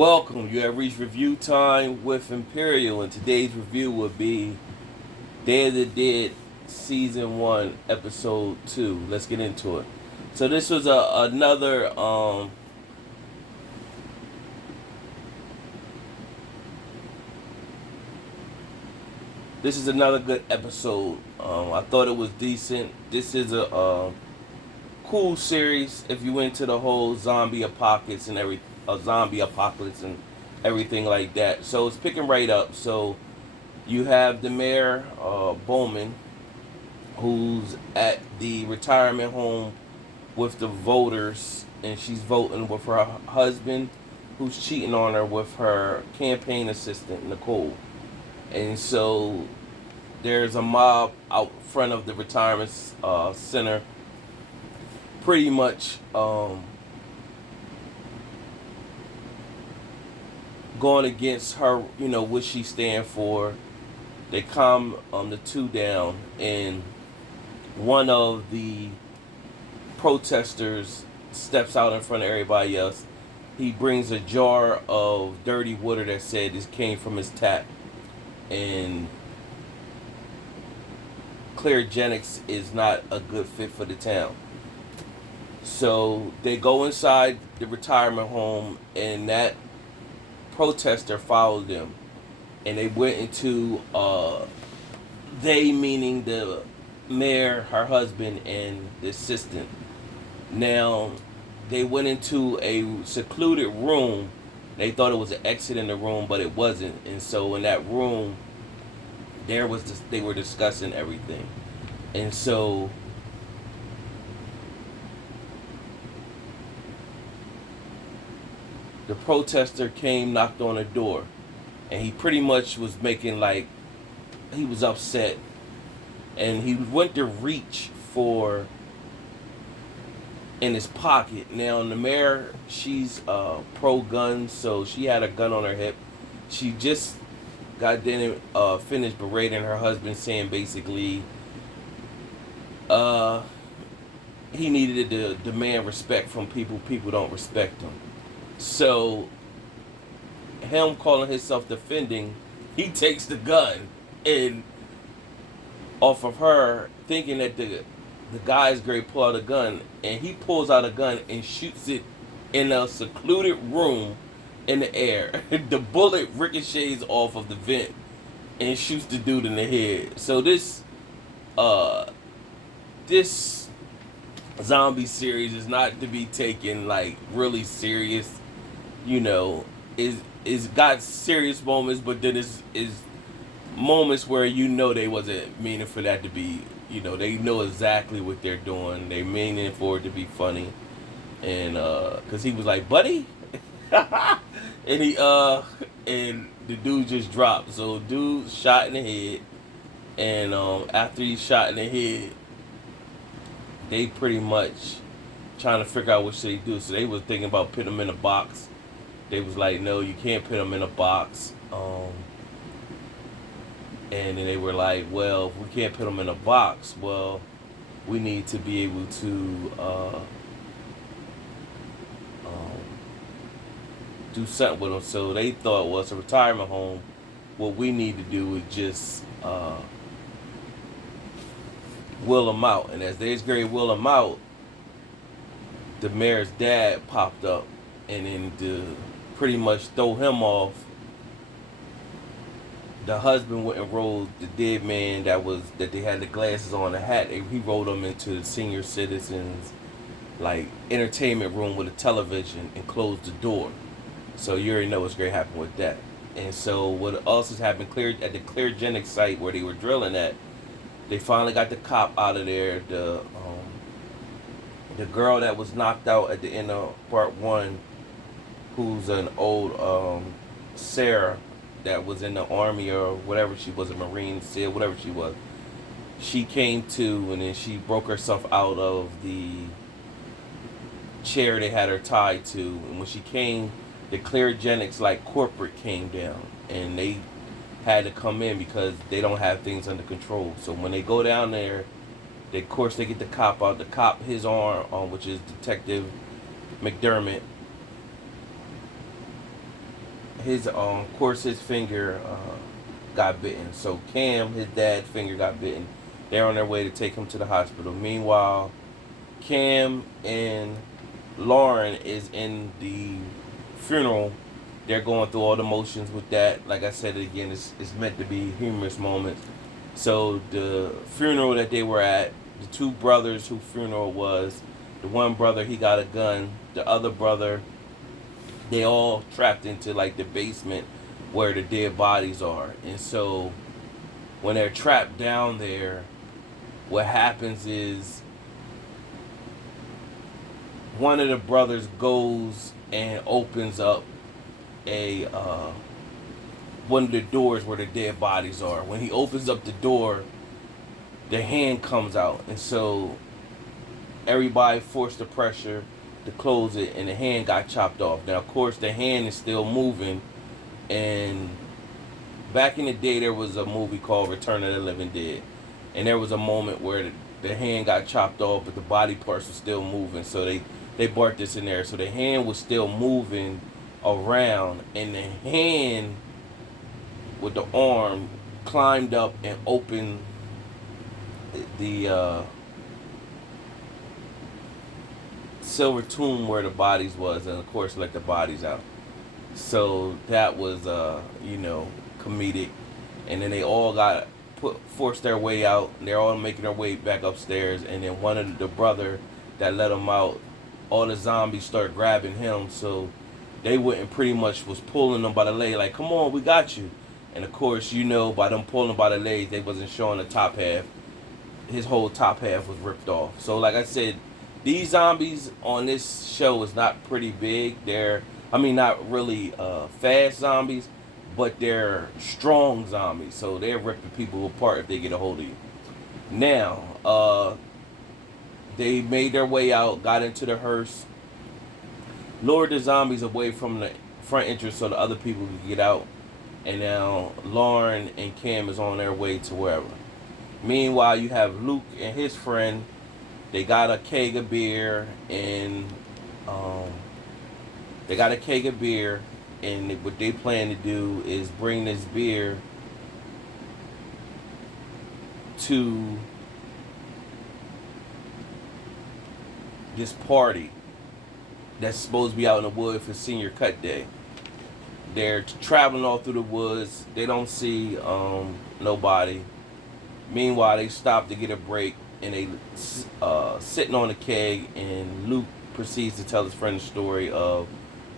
Welcome. You have reached review time with Imperial, and today's review will be Day of the Dead Season 1, Episode 2. Let's get into it. So this was another this is another good episode. I thought it was decent. This is a cool series if you into the whole zombie apocalypse and everything like that. So it's picking right up. So you have the mayor, Bowman, who's at the retirement home with the voters, and she's voting with her husband, who's cheating on her with her campaign assistant, Nicole. And so there's a mob out front of the retirement center, pretty much going against her, what she stand for. They calm the two down, and one of the protesters steps out in front of everybody else. He brings a jar of dirty water that said this came from his tap, and Cleargenics is not a good fit for the town. So they go inside the retirement home, and that protester followed them, and they went into they meaning the mayor, her husband, and the assistant. Now they went into a secluded room. They thought it was an exit in the room, but it wasn't. And so in that room, they were discussing everything. And so the protester came, knocked on the door, and he pretty much was making like he was upset, and he went to reach for in his pocket. Now the mayor, she's pro gun, so she had a gun on her hip. She just got finished berating her husband, saying basically he needed to demand respect from people. People don't respect him. So him calling himself defending, he takes the gun and off of her, thinking that the guy's great pull out a gun, and he pulls out a gun and shoots it in a secluded room in the air. The bullet ricochets off of the vent and shoots the dude in the head. So this zombie series is not to be taken like really serious. Is got serious moments, but then is moments where they wasn't meaning for that to be. They know exactly what they're doing. They meaning for it to be funny, and cause he was like, buddy, and and the dude just dropped. So dude shot in the head, and after he shot in the head, they pretty much trying to figure out what should they do. So they was thinking about putting him in a box. They was like, no, you can't put him in a box. And then they were like, well, if we can't put him in a box, well, we need to be able to do something with him. So they thought, well, it's a retirement home. What we need to do is just will him out. And as they was going to will him out, the mayor's dad popped up, and then to pretty much throw him off, the husband went and rolled the dead man that they had the glasses on, the hat. He rolled him into the senior citizens like entertainment room with a television and closed the door. So you already know what's going to happen with that. And so what else has happened at the Cleargenic site where they were drilling at, they finally got the cop out of there. The girl that was knocked out at the end of part one, who's an old Sarah that was in the army or whatever she was, a Marine, SEAL, whatever she was. She came to, and then she broke herself out of the chair they had her tied to. And when she came, the Cleargenics like corporate came down, and they had to come in because they don't have things under control. So when they go down there, of course they get the cop out. The cop, his arm, which is Detective McDermott, his of course his finger got bitten. So Cam, his dad's finger got bitten. They're on their way to take him to the hospital. Meanwhile, Cam and Lauren is in the funeral. They're going through all the motions with that. Like I said again, it's meant to be humorous moments. So the funeral that they were at, the two brothers whose funeral was, the one brother he got a gun, the other brother, they all trapped into like the basement where the dead bodies are. And so when they're trapped down there, what happens is one of the brothers goes and opens up a one of the doors where the dead bodies are. When he opens up the door, the hand comes out, and so everybody forced the pressure to close it, and the hand got chopped off. Now, of course, the hand is still moving, and back in the day, there was a movie called Return of the Living Dead, and there was a moment where the hand got chopped off, but the body parts were still moving. So they brought this in there, so the hand was still moving around, and the hand with the arm climbed up and opened the silver tomb where the bodies was, and of course let the bodies out. So that was comedic. And then they all got forced their way out, and they're all making their way back upstairs, and then one of the brother that let them out, all the zombies start grabbing him, so they went pretty much was pulling them by the leg, like, come on, we got you. And of course, by them pulling by the legs, they wasn't showing the top half. His whole top half was ripped off. So like I said, these zombies on this show is not pretty big. Not really fast zombies, but they're strong zombies. So they're ripping people apart if they get a hold of you. Now, they made their way out, got into the hearse, lured the zombies away from the front entrance so the other people could get out. And now Lauren and Cam is on their way to wherever. Meanwhile, you have Luke and his friend. They got a keg of beer, and what they plan to do is bring this beer to this party that's supposed to be out in the woods for senior cut day. They're traveling all through the woods. They don't see nobody. Meanwhile, they stop to get a break, and they sitting on the keg, and Luke proceeds to tell his friend the story of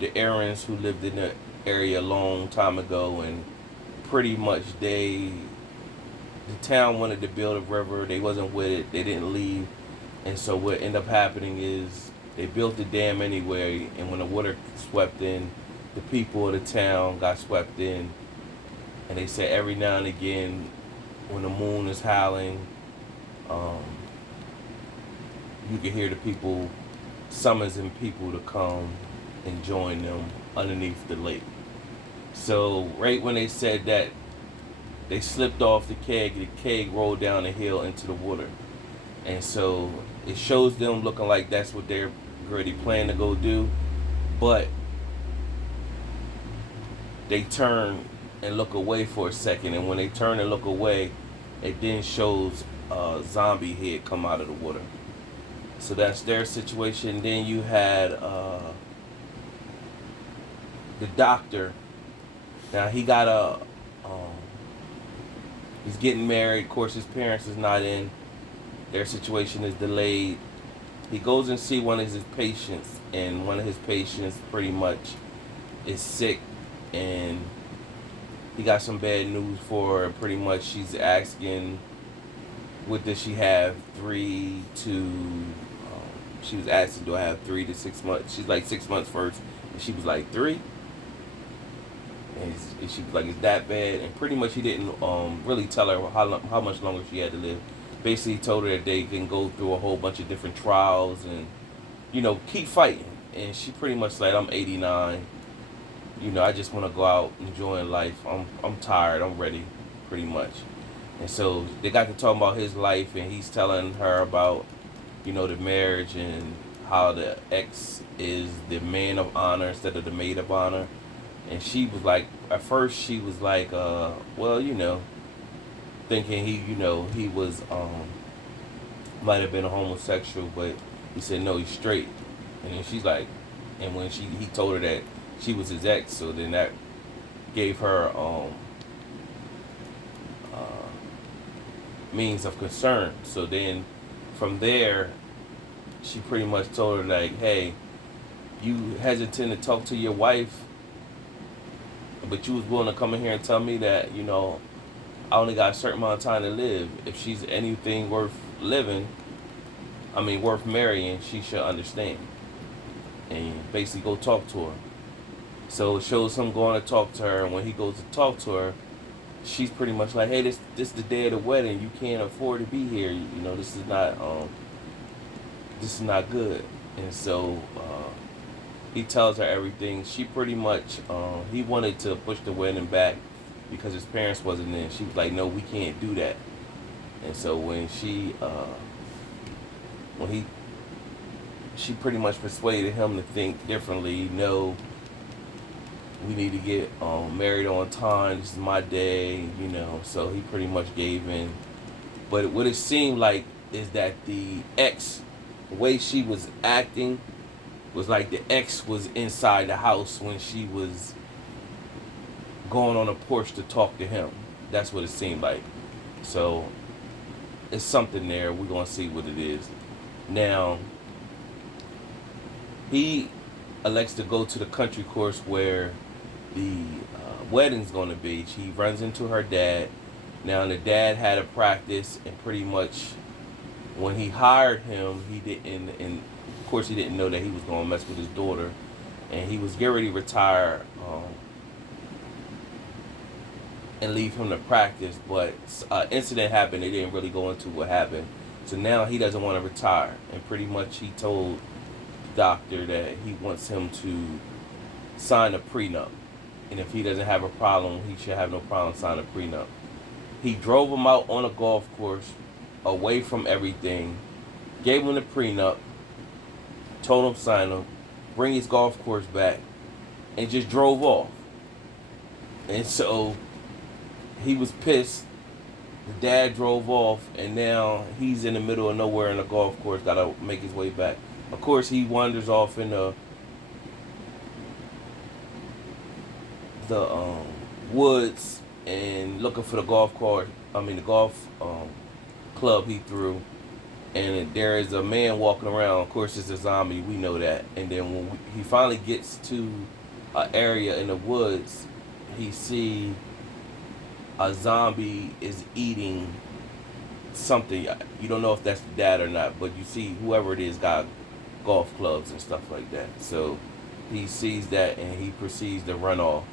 the Aarons who lived in the area a long time ago, and pretty much the town wanted to build a river. They wasn't with it. They didn't leave. And so what ended up happening is they built the dam anyway, and when the water swept in, the people of the town got swept in. And they said every now and again, when the moon is howling, you can hear the people summoning people to come and join them underneath the lake. So right when they said that, they slipped off the keg rolled down the hill into the water. And so it shows them looking like that's what they're already planning to go do. But they turn and look away for a second, and when they turn and look away, it then shows a zombie head come out of the water. So that's their situation. Then you had the doctor. Now he got he's getting married. Of course, his parents is not in. Their situation is delayed. He goes and see one of his patients, and one of his patients pretty much is sick, and he got some bad news for her. Pretty much she's asking, what does she have? She was asking, do I have 3 to 6 months? She's like 6 months first, and she was like 3. And she was like, it's that bad? And pretty much he didn't really tell her how much longer she had to live. Basically, he told her that they can go through a whole bunch of different trials and, keep fighting. And she pretty much like, I'm 89. I just want to go out enjoying life. I'm tired. I'm ready, pretty much. And so they got to talking about his life, and he's telling her about, the marriage and how the ex is the man of honor instead of the maid of honor. And she was like, at first she was like, well, thinking he was, might have been a homosexual, but he said, no, he's straight. And then she's like, and when he told her that she was his ex, so then that gave her, means of concern. So then from there, she pretty much told her, like, hey, you hesitant to talk to your wife, but you was willing to come in here and tell me that, I only got a certain amount of time to live. If she's anything worth living, worth marrying, she should understand. And basically go talk to her. So it shows him going to talk to her, and when he goes to talk to her, she's pretty much like, hey, this is the day of the wedding. You can't afford to be here. This is not good. And so he tells her everything. She pretty much, he wanted to push the wedding back because his parents wasn't in. She was like, no, we can't do that. And so when she pretty much persuaded him to think differently. No, we need to get married on time. This is my day, So he pretty much gave in. But what it seemed like is that the way she was acting was like the ex was inside the house when she was going on a porch to talk to him. That's what it seemed like. So it's something there. We're going to see what it is. Now, he elects to go to the country course where the wedding's going to be. She runs into her dad. Now, the dad had a practice, and pretty much when he hired him, he didn't, and of course he didn't know that he was going to mess with his daughter, and he was getting ready to retire and leave him to practice, but an incident happened. They didn't really go into what happened. So now he doesn't want to retire, and pretty much he told the doctor that he wants him to sign a prenup, and if he doesn't have a problem, he should have no problem signing a prenup. He drove him out on a golf course, away from everything, gave him the prenup, told him sign him, bring his golf course back, and just drove off. And so he was pissed. The dad drove off, and now he's in the middle of nowhere in a golf course, gotta make his way back. Of course, he wanders off in the woods and looking for the golf club he threw. And there is a man walking around. Of course, it's a zombie. We know that. And then when he finally gets to an area in the woods, he see a zombie is eating something. You don't know if that's the dad or not, but you see whoever it is got golf clubs and stuff like that. So he sees that and he proceeds to run off.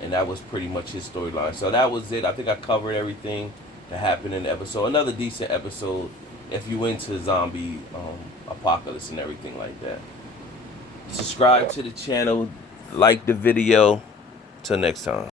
And that was pretty much his storyline. So that was it. I think I covered everything that happened in the episode. Another decent episode if you into zombie apocalypse and everything like that. Subscribe to the channel, like the video. Till next time.